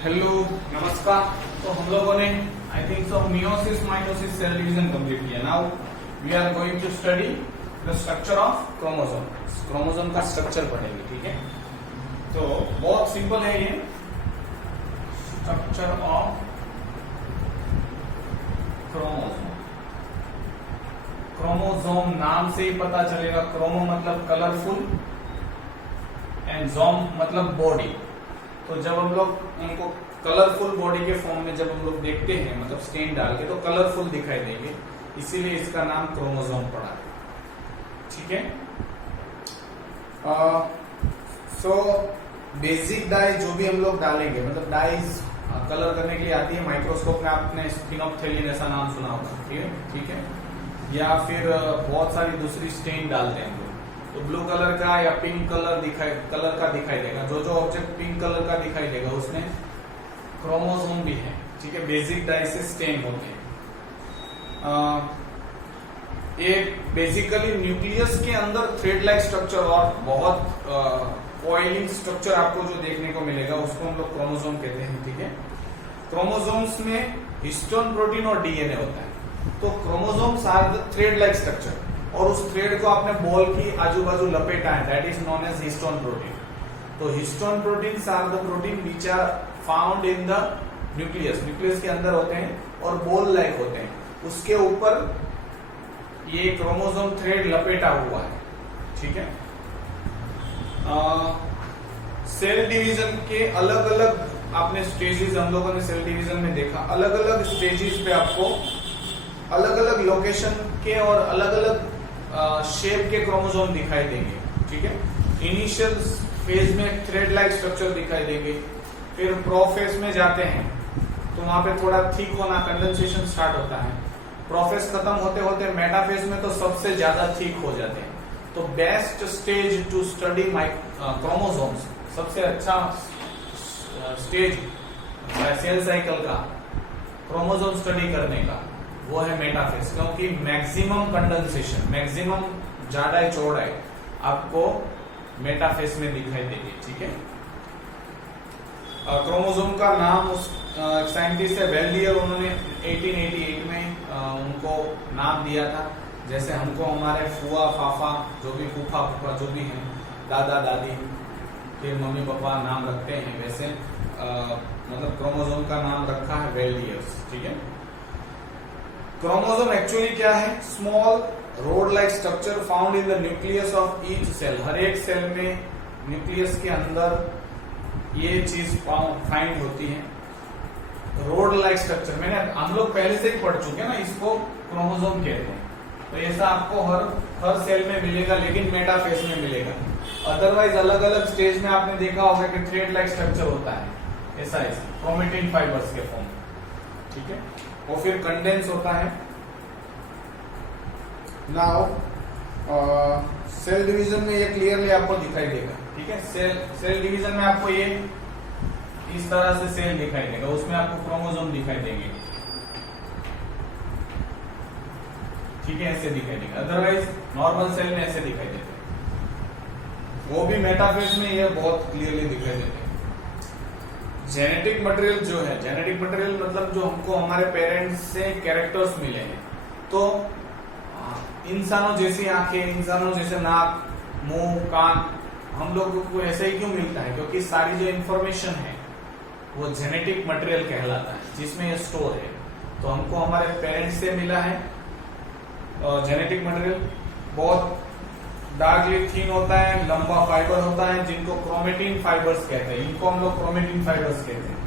Hello नमस्कार। तो हम लोगों ने I think so meiosis mitosis cell division complete किया। Now we are going to study the structure of chromosome. Chromosome का स्ट्रक्चर पढ़ेंगे, ठीक है। तो बहुत सिंपल है ये स्ट्रक्चर ऑफ क्रोमोसोम। क्रोमोसोम नाम से ही पता चलेगा, क्रोमो मतलब कलरफुल एंड जोम मतलब बॉडी। तो जब हम लोग उनको कलरफुल बॉडी के फॉर्म में जब हम लोग देखते हैं, मतलब स्टेन डाल के, तो कलरफुल दिखाई देंगे, इसीलिए इसका नाम क्रोमोसोम पड़ा है, ठीक है। सो बेसिक डाई जो भी हम लोग डालेंगे, मतलब डाइज कलर करने के लिए आती है, माइक्रोस्कोप में आपने स्पिनोप्थेलिन ऐसा नाम सुना होगा, ठीक है। या फिर बहुत सारी दूसरी स्टेन डालते हैं हम लोग, तो ब्लू कलर का या पिंक कलर का दिखाई देगा। जो जो ऑब्जेक्ट पिंक कलर का दिखाई देगा उसमें क्रोमोसोम भी है, ठीक है। बेसिक डाई से स्टेन होते हैं। एक बेसिकली न्यूक्लियस के अंदर थ्रेड लाइक स्ट्रक्चर और बहुत कॉइलिंग स्ट्रक्चर आपको जो देखने को मिलेगा उसको हम लोग क्रोमोसोम कहते हैं, ठीक है। क्रोमोसोम्स में हिस्टोन प्रोटीन और डीएनए होता है। तो chromosomes are the thread like structure, और उस थ्रेड को आपने बॉल की आजू बाजू लपेटा है, that is known as histone protein. तो histone proteins are the protein which are found in the nucleus. Nucleus के अंदर होते हैं और बॉल लाइक होते हैं, उसके ऊपर ये क्रोमोसोम थ्रेड लपेटा हुआ है, ठीक है। सेल डिवीजन के अलग अलग आपने स्टेजेस हम लोगों ने सेल डिवीजन में देखा, अलग अलग स्टेजेस पे आपको अलग अलग लोकेशन के और अलग अलग शेप के क्रोमोसोम दिखाई देंगे, ठीक है। इनिशियल फेज में थ्रेड लाइक स्ट्रक्चर दिखाई देंगे, फिर प्रोफेज में जाते हैं तो वहां पे थोड़ा थिक होना, कंडेंसेशन स्टार्ट होता है। प्रोफेज खत्म होते होते मेटाफेज में तो सबसे ज्यादा थिक हो जाते हैं। तो best stage to study chromosomes, सबसे अच्छा स्टेज सेल साइकिल का क्रोमोसोम स्टडी करने का वो है मेटाफेज, क्योंकि मैक्सिमम कंडेंसेशन, मैक्सिमम जाड़ाई चौड़ाई आपको मेटाफेज में दिखाई देगी, ठीक है। क्रोमोसोम का नाम उस साइंटिस्ट है वेल्डियर, उन्होंने 1888 में उनको नाम दिया था। जैसे हमको हमारे फुआ फाफा जो भी फूफा फूफा जो भी हैं, दादा दादी, फिर मम्मी पापा नाम रखते हैं, वैसे मतलब क्रोमोसोम का नाम रखा है वेल्डियर्स, ठीक है। क्रोमोसोम एक्चुअली क्या है? Small rod like structure found in the nucleus of each cell. हर एक सेल में न्यूक्लियस के अंदर ये चीज फाइंड होती है, रोड लाइक स्ट्रक्चर। हम लोग पहले से ही पढ़ चुके हैं ना, इसको क्रोमोसोम कहते हैं। तो ऐसा आपको हर सेल में मिलेगा, लेकिन मेटाफेज में मिलेगा। अदरवाइज अलग अलग स्टेज में आपने देखा होगा कि थ्रेड लाइक स्ट्रक्चर होता है, ऐसा क्रोमेटिन फाइबर्स के फॉर्म, ठीक है। वो फिर कंडेंस होता है। नाउ सेल डिवीजन में ये क्लियरली आपको दिखाई देगा, ठीक है। सेल डिवीजन में आपको ये इस तरह से सेल दिखाई देगा, उसमें आपको क्रोमोसोम दिखाई देंगे, ठीक है, ऐसे दिखाई देगा। अदरवाइज नॉर्मल सेल में ऐसे दिखाई देते हैं। वो भी मेटाफेज में ये बहुत क्लियरली दिखाई देते हैं। जेनेटिक मटेरियल जो है, जेनेटिक मटेरियल मतलब जो हमको हमारे पेरेंट्स से कैरेक्टर्स मिले हैं, तो इंसानों जैसी आंखें, इंसानों जैसे नाक, मुंह, कान, हम लोगों को ऐसे ही क्यों मिलता है? क्योंकि सारी जो इंफॉर्मेशन है वो जेनेटिक मटेरियल कहलाता है, जिसमें ये स्टोर है। तो हमको हमारे पेरेंट्स से मिला है जेनेटिक मटेरियल। बहुत डार्कली थिन होता है, लंबा फाइबर होता है, जिनको क्रोमेटिन फाइबर्स कहते हैं। इनको हम लोग क्रोमेटिन फाइबर्स कहते हैं।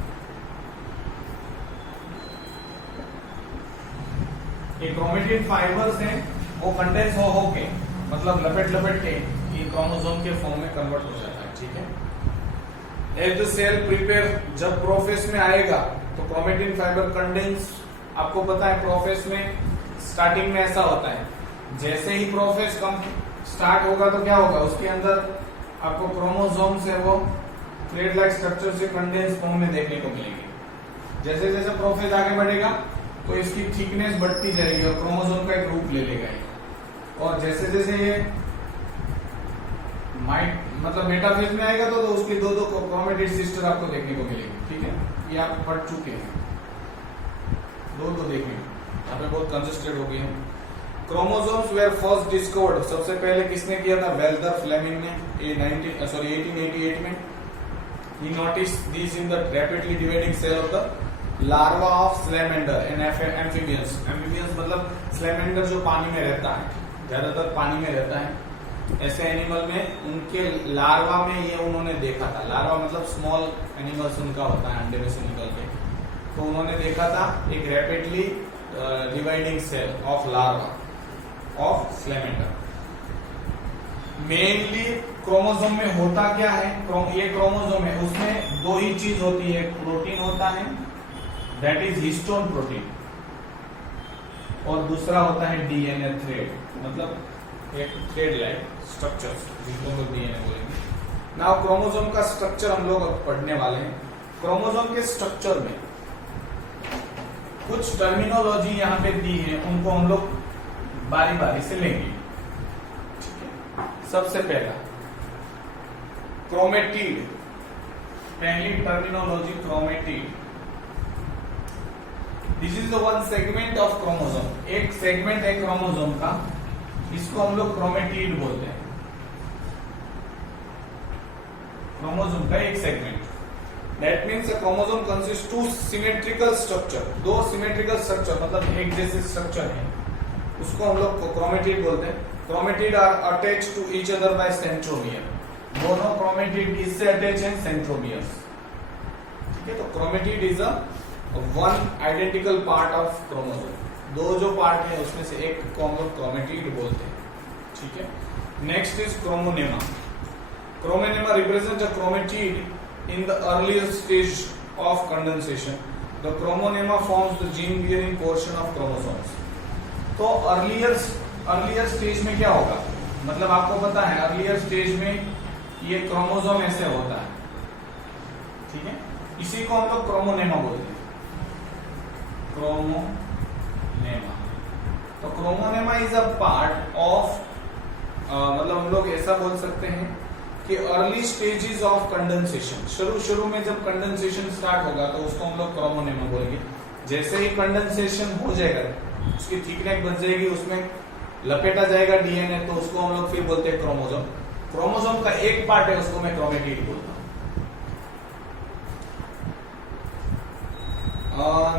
ये क्रोमेटिन फाइबर्स हैं, वो कंडेंस होके मतलब लपेट के ये क्रोमोसोम के फॉर्म में कन्वर्ट हो जाता है, ठीक है। एज द सेल प्रिपेयर, जब प्रोफेज में आएगा तो क्रोमेटिन फाइबर कंडेंस, आपको पता है प्रोफेज में स्टार्टिंग में ऐसा होता है, जैसे ही प्रोफेज स्टार्ट होगा तो क्या होगा, उसके अंदर आपको क्रोमोसोम से वो थ्रेड लाइक स्ट्रक्चर से कंडेंस फॉर्म में देखने को मिलेगी। जैसे जैसे प्रोफेज आगे बढ़ेगा तो इसकी थिकनेस बढ़ती जाएगी और क्रोमोसोम का एक रूप ले लेगा। और जैसे जैसे ये मतलब मेटाफेज में आएगा तो उसकी दो दो क्रोमेटिड सिस्टर आपको देखने को मिलेगी, ठीक है, ये आप पढ़ चुके हैं, दो देखेंगे, यहाँ पे बहुत कंजेस्टेड हो गई है। क्रोमोसोम्स वेर फर्स्ट डिस्कवर्ड, सबसे पहले किसने किया था? वेल्दर फ्लेमिंग ने 1888 में। He noticed these in the rapidly dividing cell of the larva of salamander and amphibians. Amphibians मतलब salamander जो पानी में रहता है, ज्यादातर पानी में रहता है, ऐसे एनिमल में उनके लार्वा में ये उन्होंने देखा था। लार्वा मतलब स्मॉल एनिमल्स उनका होता है, अंडे में से निकल के, तो उन्होंने देखा था एक rapidly dividing cell of larva of salamander। Mainly chromosome में होता क्या है? ये क्रोमोसोम है, उसमें दो ही चीज होती है, प्रोटीन होता है दैट इज हिस्टोन प्रोटीन, और दूसरा होता है डीएनए थ्रेड, मतलब एक थ्रेड लाइक स्ट्रक्चर्स जिनको हम डीएनए बोलेंगे। नाउ क्रोमोसोम का स्ट्रक्चर हम लोग पढ़ने वाले हैं। क्रोमोसोम के स्ट्रक्चर में कुछ टर्मिनोलॉजी यहाँ पे दी है, उनको हम लोग बारी बारी से लेंगे। सबसे पहला क्रोमेटिड, पहली terminology chromatid. This is the one segment of chromosome, एक सेगमेंट है क्रोमोसोम का, इसको हम लोग क्रोमेटिड बोलते हैं। क्रोमोसोम का एक segment, that means a chromosome consist two symmetrical structure, दो सिमेट्रिकल स्ट्रक्चर मतलब एक जैसे स्ट्रक्चर है, उसको हम लोग क्रोमेटिड बोलते हैं। Chromatid are attach to each other by centromere, दोनों क्रोमेटिड किससे अटैच हैं? सेंट्रोमियर्स, ठीक है। तो chromatid is a one identical part of chromosome, दो जो पार्ट है उसमें से एक को हम लोग क्रोमेटिड बोलते हैं, ठीक है। Next is क्रोमोनेमा। क्रोमोनेमा represent a chromatid in the earlier stage of condensation. The क्रोमोनेमा forms the gene bearing portion of chromosomes. तो अर्लियर स्टेज में क्या होगा? मतलब आपको पता है अर्लियर स्टेज में ये क्रोमोसोम ऐसे होता है, ठीक है, इसी को हम लोग क्रोमोनेमा बोलते हैं, क्रोमोनेमा। तो क्रोमोनेमा इज अ पार्ट ऑफ, मतलब हम लोग ऐसा बोल सकते हैं कि अर्ली स्टेजेस ऑफ कंडेंसेशन, शुरू में जब कंडेंसेशन स्टार्ट होगा तो उसको हम लोग क्रोमोनेमा बोलेंगे। जैसे ही कंडेंसेशन हो जाएगा, उसकी थिकनेस बच जाएगी, उसमें लपेटा जाएगा डीएनए, तो उसको हम लोग फिर बोलते हैं क्रोमोसोम। क्रोमोसोम का एक पार्ट है, उसको मैं क्रोमेटिड बोलता हूं।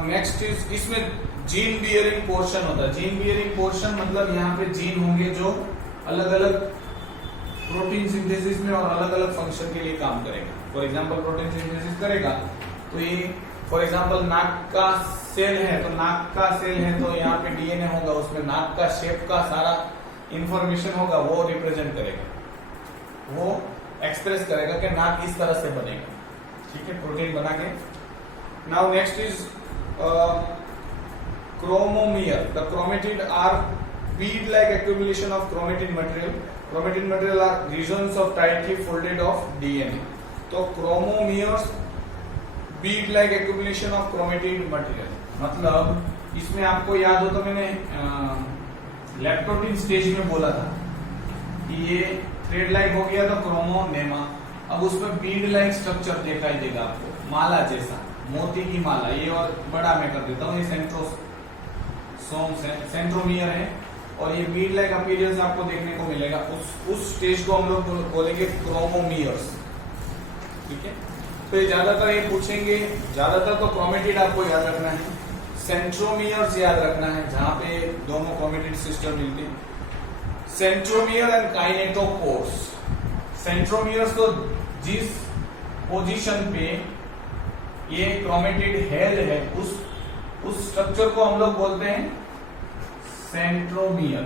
नेक्स्ट इज, इसमें जीन बियरिंग पोर्शन होता है। जीन बियरिंग पोर्शन मतलब यहाँ पे जीन होंगे जो अलग अलग प्रोटीन सिंथेसिस में और अलग अलग फंक्शन के लिए काम करेगा। फॉर एग्जांपल प्रोटीन सिंथेसिस करेगा तो ये, फॉर एग्जांपल नाक का सेल है, तो नाक का सेल है तो यहाँ पे डीएनए होगा, उसमें नाक का शेप का सारा इंफॉर्मेशन होगा, वो रिप्रेजेंट करेगा, वो एक्सप्रेस करेगा कि नाक इस तरह से बनेगा, ठीक है, प्रोटीन बना के। Now next is chromomere. The chromatid are bead like accumulation of chromatin material. Chromatin material are regions of tightly folded of DNA. तो chromomeres bead like accumulation of chromatin material, मतलब इसमें आपको याद हो तो मैंने लैप्टोटिन स्टेज में बोला था कि ये थ्रेड लाइक हो गया तो क्रोमोनेमा, अब उसमें बीड लाइक स्ट्रक्चर दिखाई देगा आपको, माला जैसा, मोती की माला। ये और बड़ा मैं कर देता हूँ, ये सेंट्रोमियर है और ये बीड लाइक अपीयरेंस आपको देखने को मिलेगा। उस स्टेज को हम लोग बोलेंगे क्रोमोमियर्स, ठीक है। तो ये ज्यादातर ये पूछेंगे, ज्यादातर तो क्रोमेटिड आपको याद रखना है, सेंट्रोमियर्स याद रखना है, जहां पे दोनों क्रोमेटिड सिस्टम मिलते हैं। Centromere and kinetochores. सेंट्रोमियर्स तो जिस पोजीशन पे ये क्रोमेटिड हेड है उस स्ट्रक्चर को हम लोग बोलते हैं सेंट्रोमियर।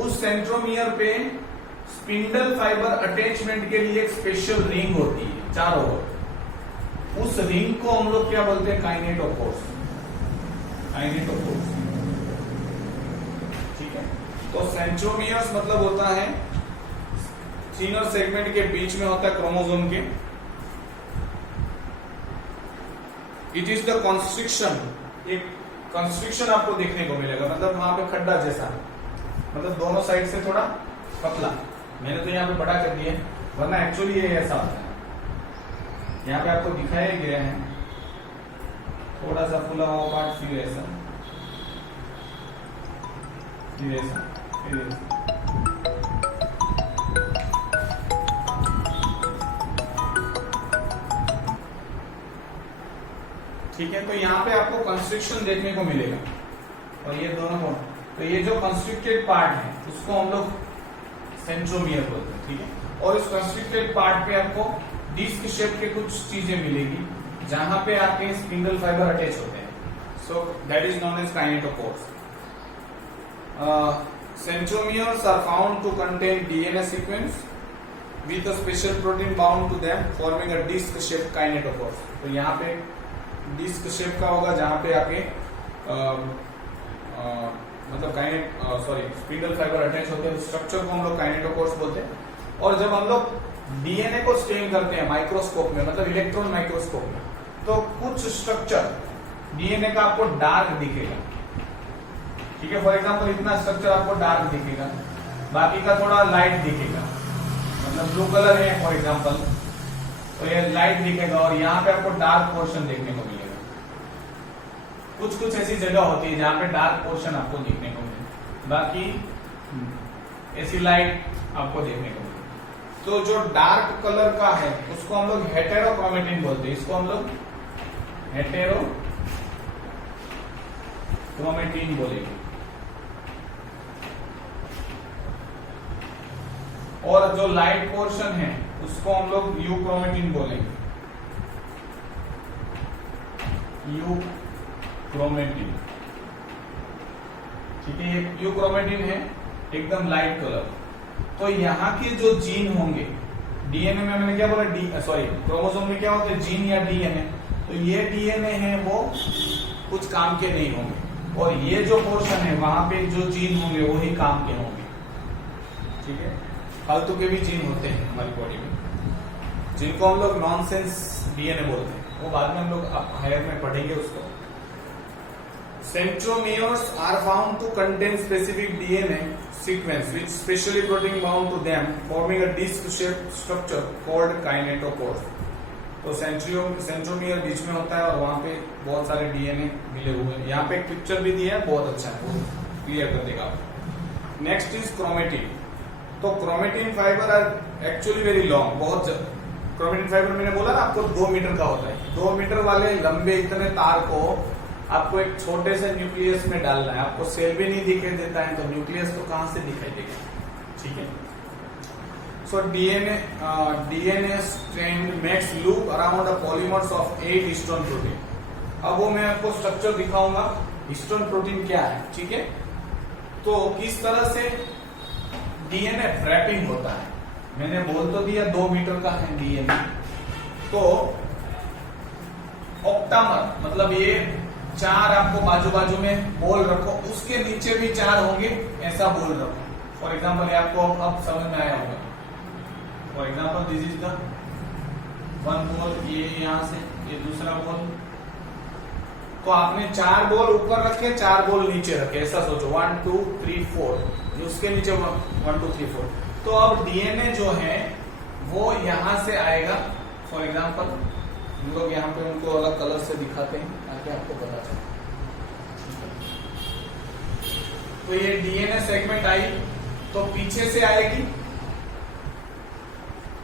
उस सेंट्रोमियर पे स्पिंडल फाइबर अटैचमेंट के लिए एक स्पेशल रिंग होती है चारों ओर, उस रिंग को हम लोग क्या बोलते हैं? काइनेटोकोर्स। काइनेटोकोर्स, ठीक है। तो सेंट्रोमियर्स मतलब होता है सीनर सेगमेंट के बीच में होता है क्रोमोसोम के। इट इज द कंस्ट्रिक्शन, एक कंस्ट्रिक्शन आपको देखने को मिलेगा, मतलब वहां पे खड्डा जैसा, मतलब दोनों साइड से थोड़ा पतला, मैंने तो यहाँ पे बड़ा कर दिया, वरना एक्चुअली ये ऐसा होता है। यहाँ पे आपको दिखाया गया है थोड़ा सा फुला हुआ पार्ट, फिर ऐसा, फिर ऐसा, फिर ऐसा। ठीक है, तो यहाँ पे आपको कंस्ट्रिक्शन देखने को मिलेगा, और ये दोनों को, तो ये जो कंस्ट्रिक्टेड पार्ट है उसको हम लोग सेंट्रोमियर बोलते हैं। ठीक है, और इस कंस्ट्रिक्टेड पार्ट पे आपको डिस्क शेप के कुछ चीजें मिलेगी जहां पे आपके स्पिंडल फाइबर अटैच होते हैं। So that is known as kinetochores. Centromeres are found to contain DNA sequence with a special protein bound to them forming a disc shape kinetochores. तो यहाँ पे डिस्क शेप का होगा जहां पे आपके मतलब स्पिंडल फाइबर अटैच होते हैं, स्ट्रक्चर को हम लोग काइनेटोकोर्स बोलते हैं। और जब हम लोग डीएनए को स्टेन करते हैं माइक्रोस्कोप में, मतलब इलेक्ट्रॉन माइक्रोस्कोप में, तो कुछ स्ट्रक्चर डीएनए का आपको डार्क दिखेगा। ठीक है, फॉर एग्जांपल इतना स्ट्रक्चर आपको डार्क दिखेगा, बाकी का थोड़ा लाइट दिखेगा, मतलब ब्लू कलर है फॉर एग्जांपल, तो ये लाइट दिखेगा, और यहाँ पे आपको डार्क पोर्शन देखने को मिलेगा। कुछ कुछ ऐसी जगह होती है जहाँ पे डार्क पोर्शन आपको देखने को मिले, बाकी ऐसी लाइट आपको देखने को मिले। तो जो डार्क कलर का है उसको हम लोग हेटेरोक्रोमेटिन बोलते हैं, इसको हम लोग हेटेरोक्रोमेटिन बोलेंगे। और जो लाइट पोर्शन है उसको हम लोग यूक्रोमेटिन बोलेंगे, यूक्रोमेटिन। ठीक है, ये यूक्रोमेटिन है एकदम लाइट कलर। तो यहाँ के जो जीन होंगे, डीएनए में मैंने क्या बोला, क्रोमोसोम में क्या होते हैं, जीन या डीएनए, तो ये डीएनए है वो कुछ काम के नहीं होंगे, और ये जो पोर्शन है वहां पे जो जीन होंगे वही काम के होंगे। ठीक है, फालतू के भी जीन होते हैं हमारी बॉडी में, जिनको हम लोग नॉनसेंस डीएनए बोलते हैं, वो बाद में हम लोग हायर में पढ़ेंगे उसको। Centromeres are found to contain specific DNA sequence which specially protein bound to them, forming a disc-shaped structure called kinetochore. तो सेंट्रोमियर बीच में होता है और वहां पे बहुत सारे डीएनए मिले हुए हैं। यहाँ पे एक पिक्चर भी दिया है, बहुत अच्छा है, क्लियर कर देगा आपको। Next is chromatin. तो chromatin fibre are actually very long, बहुत क्रोमेटिन फाइबर मैंने बोला ना आपको 2 मीटर का होता है। 2 मीटर वाले लंबे इतने तार को आपको एक छोटे से न्यूक्लियस में डालना है। आपको सेल भी नहीं दिखाई देता है, तो न्यूक्लियस तो कहां से दिखाई देगा। ठीक है, so DNA strand makes loop around the polymers of 8 histone protein. अब वो मैं आपको स्ट्रक्चर दिखाऊंगा, हिस्टोन प्रोटीन क्या है। ठीक है, तो किस तरह से डीएनए रैपिंग होता है, मैंने बोल तो दिया 2 मीटर का है डीएनए। तो ऑक्टामर मतलब ये 4 आपको बाजू बाजू में बोल रखो, उसके नीचे भी 4 होंगे, ऐसा बोल रखो। फॉर एग्जाम्पल ये आपको अब समझ में आया होगा। For example this is the 1 बोल, ये यहाँ से ये दूसरा बोल, तो आपने 4 बोल ऊपर रखे, 4 बोल नीचे रखे, ऐसा सोचो 1 2 3 4, उसके नीचे 1 2 3 4। तो अब डीएनए जो है वो यहां से आएगा। फॉर एग्जाम्पल हम लोग यहाँ पे उनको अलग कलर से दिखाते हैं ताकि आपको पता चले। तो ये डीएनए सेगमेंट आई तो पीछे से आएगी,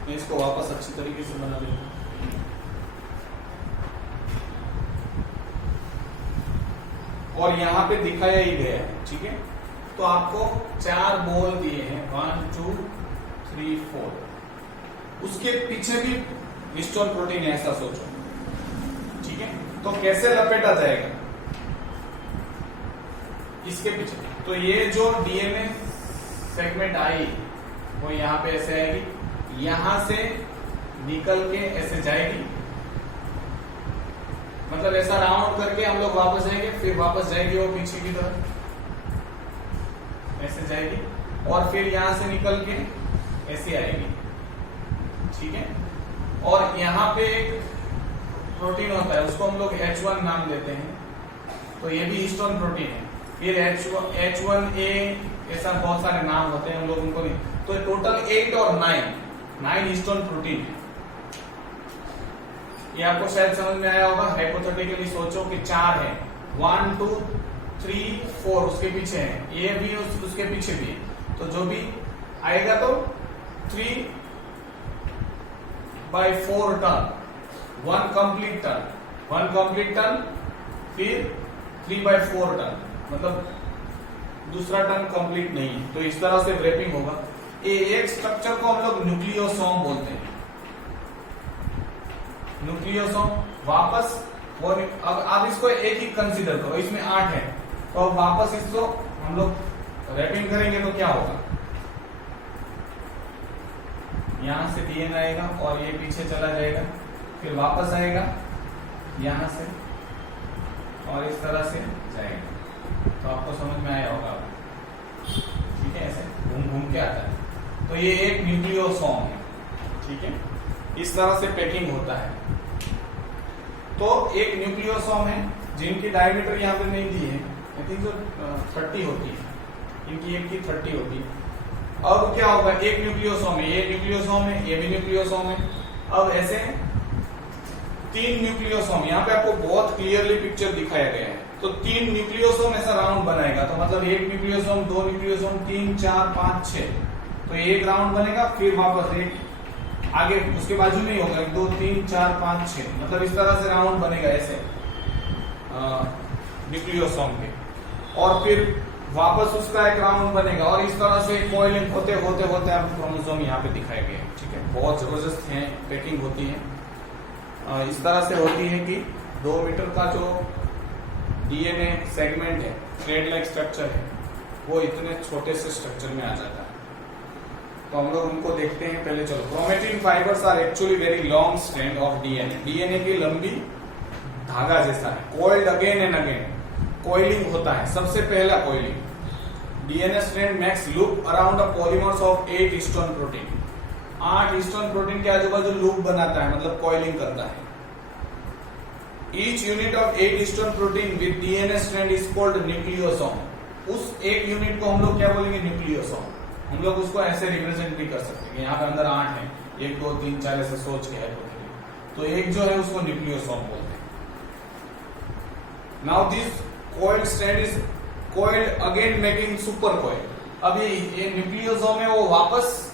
मैं इसको वापस अच्छी तरीके से बना देता हूं। और यहाँ पे दिखाया ही गया है। ठीक है, तो आपको 4 बोल दिए हैं 1 2 3 4, उसके पीछे भी हिस्टोन प्रोटीन है, ऐसा सोचो। ठीक है, तो कैसे लपेटा जाएगा इसके पीछे, तो ये जो डीएनए सेगमेंट आई वो यहाँ पे ऐसे आएगी, यहां से निकल के ऐसे जाएगी, मतलब ऐसा राउंड करके हम लोग वापस जाएंगे, फिर वापस जाएगी वो पीछे की तरफ, ऐसे जाएगी, और फिर यहां से निकल के ऐसे आएगी। ठीक है, और यहाँ पे एक प्रोटीन होता है, उसको हम लोग H1 नाम देते हैं, तो ये भी हिस्टोन प्रोटीन है। फिर H1A, ऐसा बहुत सारे नाम होते हैं, हम लोग उनको नहीं। तो तो टोटल 8 और 9 हिस्टोन प्रोटीन है। ये आपको शायद समझ में आया होगा। हाइपोथेटिकली सोचो कि 4 है, 1 2 3 4 उसके पीछे है, ये भी उसके पीछे भी है, तो जो भी आएगा तो 3/4 टर्न, 1 कंप्लीट टर्न, फिर 3/4 टर्न, मतलब दूसरा टर्न कंप्लीट नहीं है। तो इस तरह से रैपिंग होगा। ये एक स्ट्रक्चर को हम लोग न्यूक्लियोसोम बोलते हैं। न्यूक्लियोसोम वापस वो, अब आप इसको एक ही कंसीडर करो, इसमें 8 है, तो अब वापस इसको हम लोग रैपिंग करेंगे तो क्या होगा, यहां से डीएनए आएगा और ये पीछे चला जाएगा, फिर वापस आएगा यहां से और इस तरह से जाएगा। तो आपको समझ में आया होगा, ठीक है, ऐसे घूम घूम के आता है। तो ये एक न्यूक्लियोसोम है, ठीक है, इस तरह से पैकिंग होता है। तो एक न्यूक्लियोसोम है जिनकी डायमीटर यहाँ पे नहीं दी है, आई थिंक जो 30 होती है, इनकी एक की 30 होती है। अब क्या होगा, एक न्यूक्लियोसोम है, ये न्यूक्लियोसोम है, ये भी न्यूक्लियोसोम है। अब ऐसे 3 न्यूक्लियोसोम, यहाँ पे आपको बहुत क्लियरली पिक्चर दिखाया गया है। तो 3 न्यूक्लियोसोम ऐसा राउंड बनाएगा, तो मतलब 1 न्यूक्लियोसोम, 2 न्यूक्लियोसोम, 3 4 5 6, तो एक राउंड बनेगा, फिर वापस एक आगे उसके बाजू में ही होगा, 1 2 3 4 5 6, मतलब इस तरह से राउंड बनेगा ऐसे न्यूक्लियोसोम के, और फिर वापस उसका एक राउंड बनेगा, और इस तरह से कॉइलिंग होते होते होते आपको क्रोमोसोम यहाँ पे दिखाए गए, ठीक है। बहुत जबरदस्त है पैकिंग होती है। इस तरह से होती है कि 2 मीटर का जो डीएनए सेगमेंट है, थ्रेड लाइक स्ट्रक्चर है, वो इतने छोटे से स्ट्रक्चर में आ जाता है। तो हम लोग उनको देखते हैं पहले। चलो, chromatin fibres are actually very long strand of DNA. DNA की लंबी धागा जैसा है, coiled again and again, coiling होता है, सबसे पहला coiling. DNA strand makes loop around the polymers of 8 histone protein. 8 histone protein के आजू बाजू लूप बनाता है, मतलब कॉइलिंग करता है। Each unit of 8 histone protein with DNA strand is called nucleosome. उस एक यूनिट को हम लोग क्या बोलेंगे, न्यूक्लियोसोम। हम लोग उसको ऐसे रिप्रेजेंट भी कर सकते हैं, यहाँ पे अंदर 8 है, 1 2 3 4 ऐसे सोच के है, तो एक जो है उसको न्यूक्लियोसोम बोलते हैं। Now this coiled strand is coiled again making super coil. अब ये न्यूक्लियोसोम है, वो वापस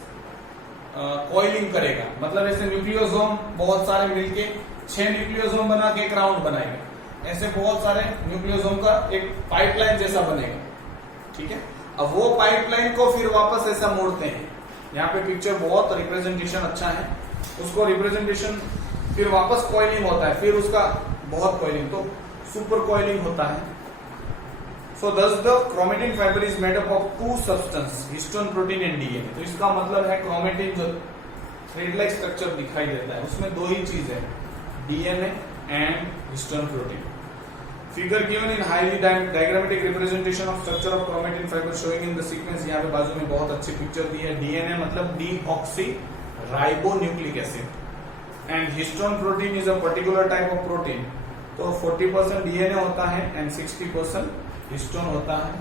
कॉइलिंग करेगा, मतलब ऐसे न्यूक्लियोसोम बहुत सारे मिलके 6 न्यूक्लियोसोम बना के एक राउंड बनाएगा, ऐसे बहुत सारे न्यूक्लियोसोम का एक पाइपलाइन जैसा बनेगा, ठीक है। अब वो पाइपलाइन को फिर वापस ऐसा मोड़ते हैं। यहाँ पे पिक्चर बहुत रिप्रेजेंटेशन अच्छा है, उसको रिप्रेजेंटेशन फिर वापस कॉइलिंग होता है, फिर उसका बहुत कॉइलिंग, तो सुपर कॉइलिंग होता है। सो दस the chromatin fibre is made up of 2 substance, histone protein and DNA. तो इसका मतलब है क्रोमेटिन जो थ्रेड लाइक स्ट्रक्चर दिखाई देता है, उसमें 2 ही चीज है, DNA and histone protein. Figure given in highly diagrammatic representation of structure of chromatin fiber showing in the sequence। यहाँ पे बाजू में बहुत अच्छी पिक्चर दी है। डीएनए मतलब deoxy ribonucleic acid and histone protein is a particular type of protein. तो 40% DNA होता है एंड 60% हिस्टोन होता है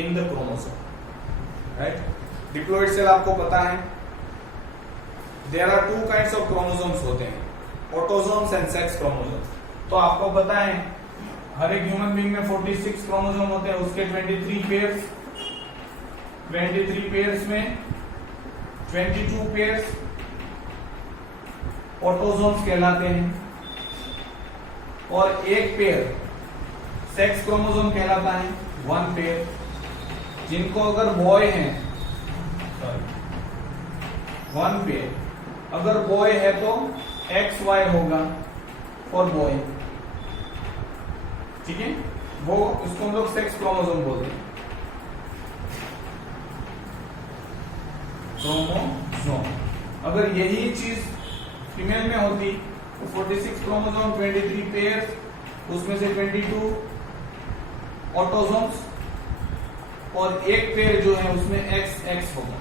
in the chromosome, right. Diploid cell आपको पता है, there are 2 kinds of chromosomes होते हैं, ऑटोसोम्स एंड सेक्स क्रोमोसोम्स। तो आपको पता है हर एक ह्यूमन बीइंग में 46 क्रोमोसोम होते हैं, उसके 23 पेयर्स में 22 पेयर्स ऑटोसोम्स कहलाते हैं, और एक पेयर सेक्स क्रोमोसोम कहलाता है, 1 पेयर, जिनको अगर बॉय है, 1 पेयर अगर बॉय है तो XY होगा फॉर बॉय, ठीक है, वो उसको हम लोग सेक्स क्रोमोसोम बोलते हैं, क्रोमोसोम। अगर यही चीज फीमेल में होती तो 46 क्रोमोसोम, 23 पेयर्स, उसमें से 22 ऑटोसोम्स, और एक पेयर जो है उसमें XX होगा,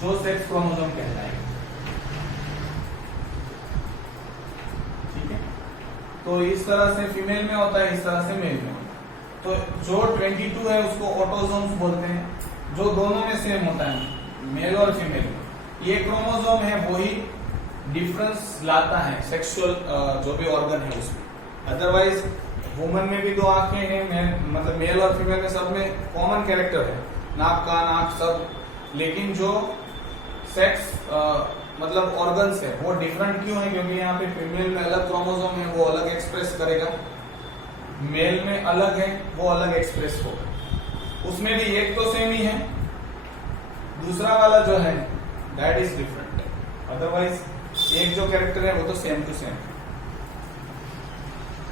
जो सेक्स क्रोमोसोम कहलाएगा, ठीक है। तो इस तरह से फीमेल में होता है, इस तरह से मेल में होता है। तो जो 22 है उसको ऑटोसोम्स बोलते हैं, जो दोनों में सेम होता है मेल और फीमेल में ये क्रोमोसोम है वही डिफरेंस लाता है सेक्सुअल जो भी ऑर्गन है उसमें। अदरवाइज वुमन में भी दो आंखें हैं, मतलब मेल और फीमेल में सब में कॉमन कैरेक्टर है, नाक का नाक सब, लेकिन जो सेक्स मतलब ऑर्गन्स है वो डिफरेंट क्यों है? क्योंकि यहाँ पे फीमेल में अलग क्रोमोसोम है वो अलग एक्सप्रेस करेगा, मेल में अलग है वो अलग एक्सप्रेस होगा। उसमें भी एक तो सेम ही है, दूसरा वाला जो है दैट इज डिफरेंट है। अदरवाइज एक जो कैरेक्टर है वो तो सेम टू सेम।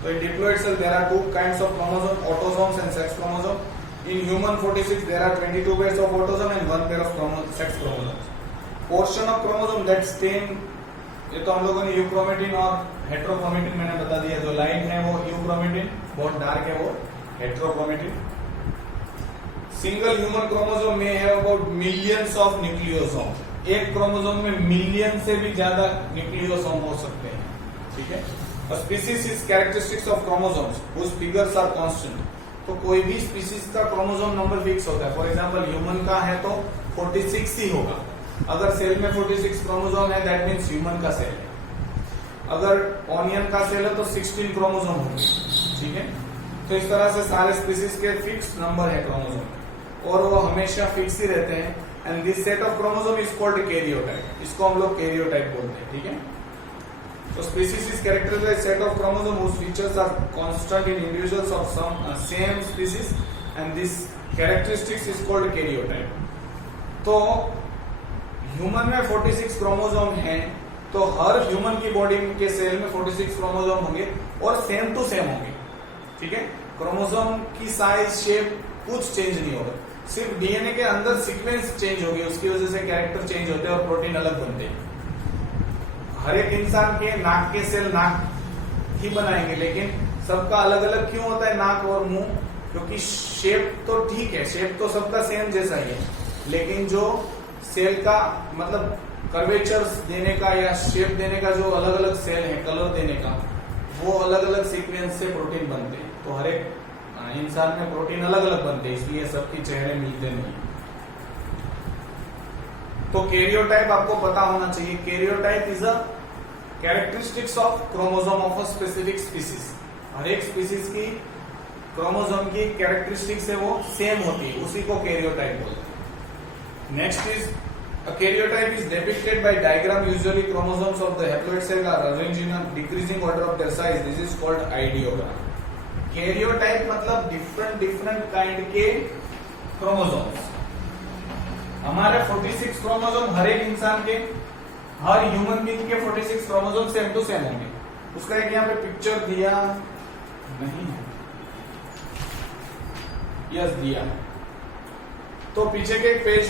तो in diploid cell there are 2 kinds of chromosome, autosomes and sex chromosome. In human 46 there are 22 pairs of autosome and 1 pair of sex chromosomes. Portion of chromosome that stain, ये तो हम लोगों ने euchromatin और heterochromatin मैंने बता दिया। जो लाइट है वो यूक्रोमेटिन, बहुत डार्क है वो हेट्रोक्रोमेटिन। सिंगल ह्यूमन क्रोमोसोम में है अबाउट मिलियंस ऑफ न्यूक्लियोसोम। एक क्रोमोसोम में मिलियन से भी ज्यादा न्यूक्लियोसोम हो सकते हैं, ठीक है। A species is characteristics of chromosomes whose figures are constant. तो कोई भी स्पीसीज का क्रोमोसोम नंबर फिक्स होता है। फॉर एग्जांपल ह्यूमन का है तो 46 ही होगा। अगर सेल में 46 क्रोमोसोम है दैट मीन्स ह्यूमन का सेल है। अगर ऑनियन का सेल है तो 16 क्रोमोसोम होंगे, ठीक है। तो इस तरह से सारे स्पीसीज के फिक्स नंबर है क्रोमोसोम और वो हमेशा फिक्स ही रहते हैं। And this set of chromosome is called karyotype. इसको हम लोग कैरियोटाइप बोलते हैं, ठीक है। So species is characterized by a set of chromosomes whose features are constant in individuals of some same species and this characteristics is called karyotype. तो human में 46 chromosome हैं, तो हर ह्यूमन की बॉडी के सेल में 46 क्रोमोसोम होंगे और same to same होंगे, ठीक है। क्रोमोसोम की साइज शेप कुछ चेंज नहीं होगा, सिर्फ डीएनए के अंदर सीक्वेंस चेंज होगी, उसकी वजह से कैरेक्टर चेंज होते हैं और प्रोटीन अलग बनते हैं। हर एक इंसान के नाक के सेल नाक ही बनाएंगे, लेकिन सबका अलग अलग क्यों होता है नाक और मुंह? क्योंकि शेप तो ठीक है, शेप तो सबका सेम जैसा ही है, लेकिन जो सेल का मतलब कर्वेचर्स देने का या शेप देने का जो अलग अलग सेल है, कलर देने का, वो अलग अलग सीक्वेंस से प्रोटीन बनते हैं। तो हर एक इंसान में प्रोटीन अलग अलग बनते हैं, इसलिए सबके चेहरे मिलते नहीं। तो कैरियोटाइप आपको पता होना चाहिए। Karyotype is a characteristics of chromosome of a specific species. हर एक स्पीसीज की क्रोमोसोम की कैरेक्टरिस्टिक्स है वो सेम होती है, उसी को कैरियोटाइप बोलते हैं। Next is a karyotype is depicted by diagram. Usually chromosomes of the haploid cell are arranged in a decreasing order of their size. This is called ideogram. Karyotype मतलब different kind के chromosomes. हमारे 46 chromosome हर एक इंसान के, हर human being के 46 chromosome same to same होंगे। उसका एक यहाँ पे पिक्चर दिया नहीं है, यस दिया। तो पीछे के एक पेज